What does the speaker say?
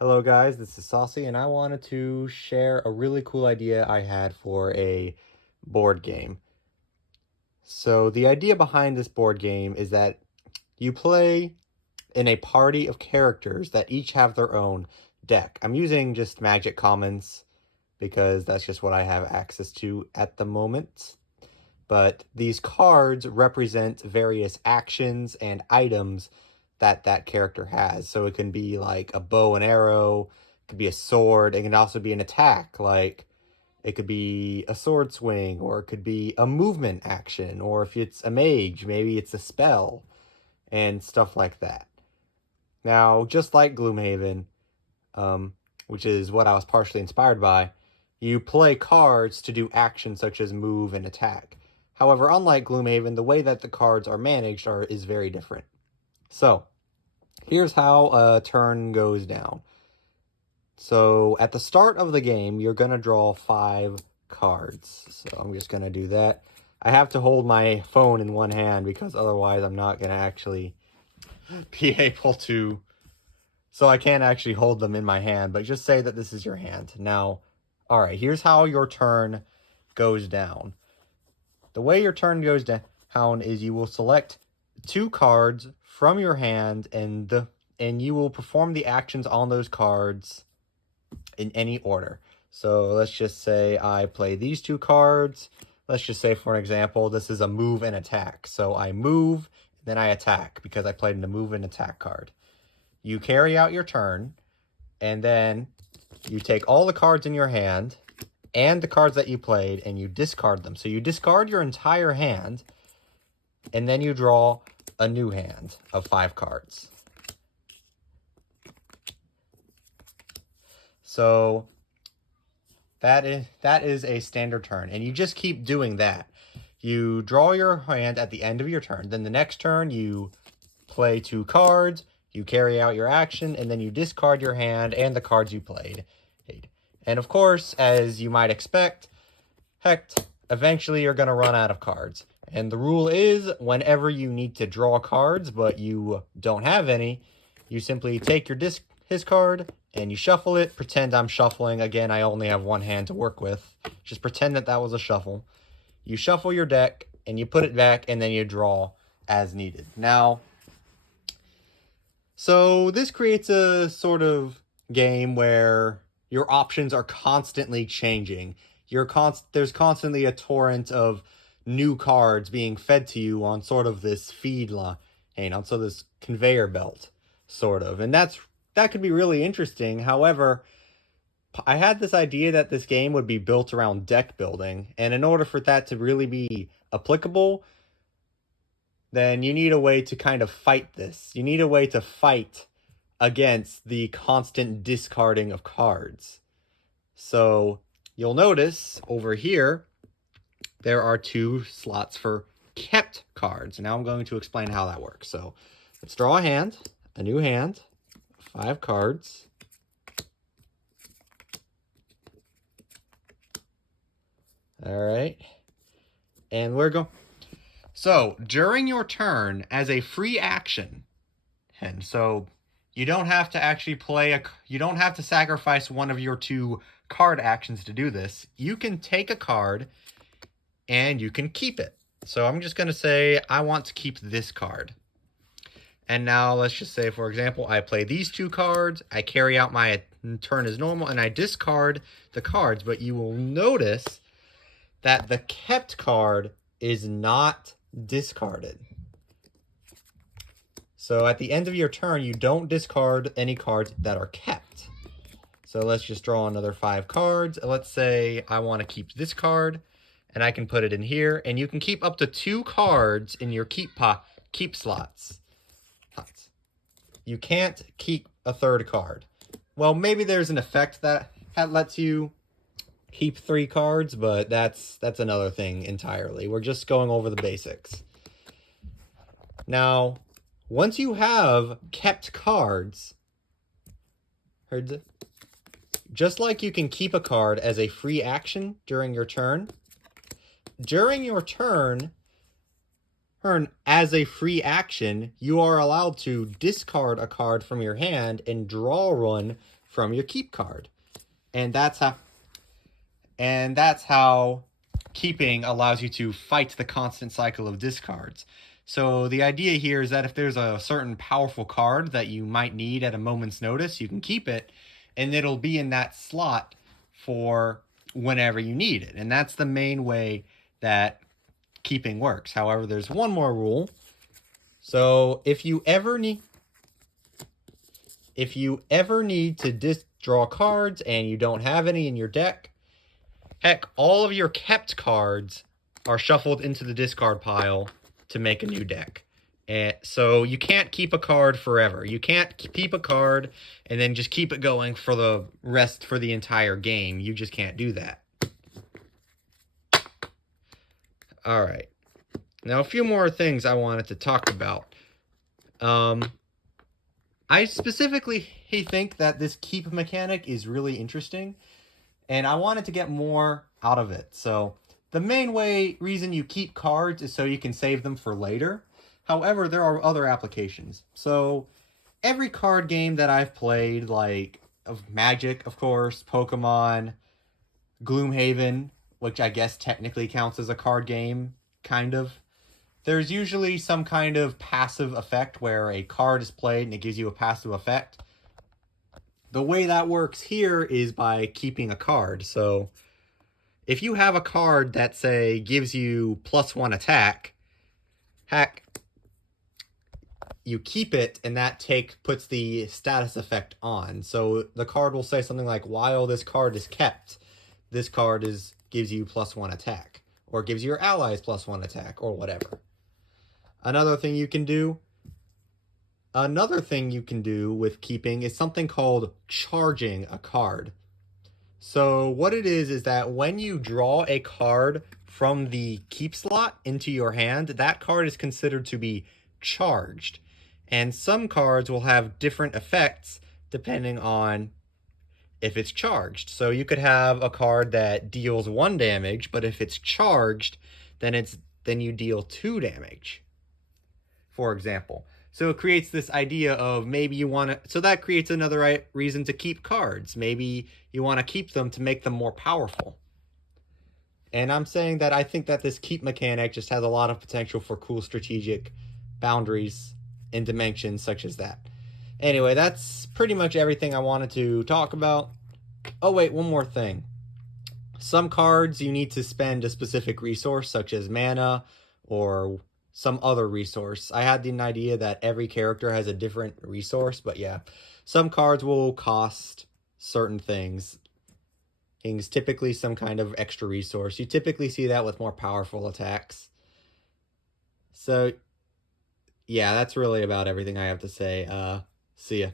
Hello guys, this is Saucy and I wanted to share a really cool idea I had for a board game. So the idea behind this board game is that you play in a party of characters that each have their own deck. I'm using just Magic Commons because that's just what I have access to at the moment. But these cards represent various actions and items that that character has. So it can be like a bow and arrow, it could be a sword, it can also be an attack, like it could be a sword swing, or it could be a movement action, or if it's a mage, maybe it's a spell, and stuff like that. Now, just like Gloomhaven, which is what I was partially inspired by, you play cards to do actions such as move and attack. However, unlike Gloomhaven, the way that the cards are managed is very different. So, here's how a turn goes down. So, at the start of the game, you're going to draw 5 cards. So, I'm just going to do that. I have to hold my phone in one hand because otherwise I'm not going to actually be able to... So, I can't actually hold them in my hand, but just say that this is your hand. Now, alright, here's how your turn goes down. The way your turn goes down is you will select 2 cards from your hand and you will perform the actions on those cards in any order. So let's just say I play these 2 cards. Let's just say, for an example, this is a move and attack. So I move, then I attack because I played in the move and attack card. You carry out your turn, and then you take all the cards in your hand and the cards that you played, and you discard them. So you discard your entire hand, and then you draw a new hand of 5 cards. So that is a standard turn, and you just keep doing that. You draw your hand at the end of your turn. Then the next turn, you play 2 cards, you carry out your action, and then you discard your hand and the cards you played. And of course, as you might expect, eventually you're going to run out of cards. And the rule is, whenever you need to draw cards, but you don't have any, you simply take your his card, and you shuffle it. Pretend I'm shuffling. Again, I only have one hand to work with. Just pretend that that was a shuffle. You shuffle your deck, and you put it back, and then you draw as needed. Now, so this creates a sort of game where your options are constantly changing. There's constantly a torrent of new cards being fed to you on sort of this feed line, on so this conveyor belt, sort of. And that could be really interesting. However, I had this idea that this game would be built around deck building, and in order for that to really be applicable, then you need a way to kind of fight this. You need a way to fight against the constant discarding of cards. So you'll notice over here, there are 2 slots for kept cards. Now I'm going to explain how that works. So let's draw a hand, a new hand, 5 cards. All right. And we're going... So during your turn, as a free action, and so you don't have to actually you don't have to sacrifice one of your 2 card actions to do this. You can take a card and you can keep it. So I'm just going to say I want to keep this card. And now let's just say, for example, I play these 2 cards, I carry out my turn as normal, and I discard the cards. But you will notice that the kept card is not discarded. So at the end of your turn, you don't discard any cards that are kept. So let's just draw another 5 cards. Let's say I want to keep this card, and I can put it in here. And you can keep up to 2 cards in your keep slots. You can't keep a 3rd card. Well, maybe there's an effect that lets you keep 3 cards, but that's another thing entirely. We're just going over the basics. Now, once you have kept cards, just like you can keep a card as a free action during your turn, as a free action, you are allowed to discard a card from your hand and draw one from your keep card. And that's how keeping allows you to fight the constant cycle of discards. So the idea here is that if there's a certain powerful card that you might need at a moment's notice, you can keep it, and it'll be in that slot for whenever you need it. And that's the main way that keeping works. However, there's one more rule. So if you ever need to draw cards and you don't have any in your deck, heck, all of your kept cards are shuffled into the discard pile to make a new deck. And so you can't keep a card forever. You can't keep a card and then just keep it going for the entire game. You just can't do that. All right. Now, a few more things I wanted to talk about. I specifically think that this keep mechanic is really interesting, and I wanted to get more out of it. So the main reason you keep cards is so you can save them for later. However, there are other applications. So every card game that I've played, like of Magic, of course, Pokemon, Gloomhaven, which I guess technically counts as a card game, kind of. There's usually some kind of passive effect where a card is played and it gives you a passive effect. The way that works here is by keeping a card. So if you have a card that, say, gives you +1 attack, heck, you keep it and that puts the status effect on. So the card will say something like, while this card is kept, this card gives you +1 attack, or gives your allies +1 attack, or whatever. Another thing you can do with keeping is something called charging a card. So what it is that when you draw a card from the keep slot into your hand, that card is considered to be charged. And some cards will have different effects depending on if it's charged. So you could have a card that deals 1 damage, but if it's charged, then you deal 2 damage, for example. So it creates this idea of maybe you want to... So that creates another reason to keep cards. Maybe you want to keep them to make them more powerful. And I'm saying that I think that this keep mechanic just has a lot of potential for cool strategic boundaries and dimensions such as that. Anyway, that's pretty much everything I wanted to talk about. Oh wait, one more thing. Some cards you need to spend a specific resource, such as mana or some other resource. I had the idea that every character has a different resource, but yeah, some cards will cost certain things. Typically some kind of extra resource. You typically see that with more powerful attacks. So yeah, that's really about everything I have to say. See ya.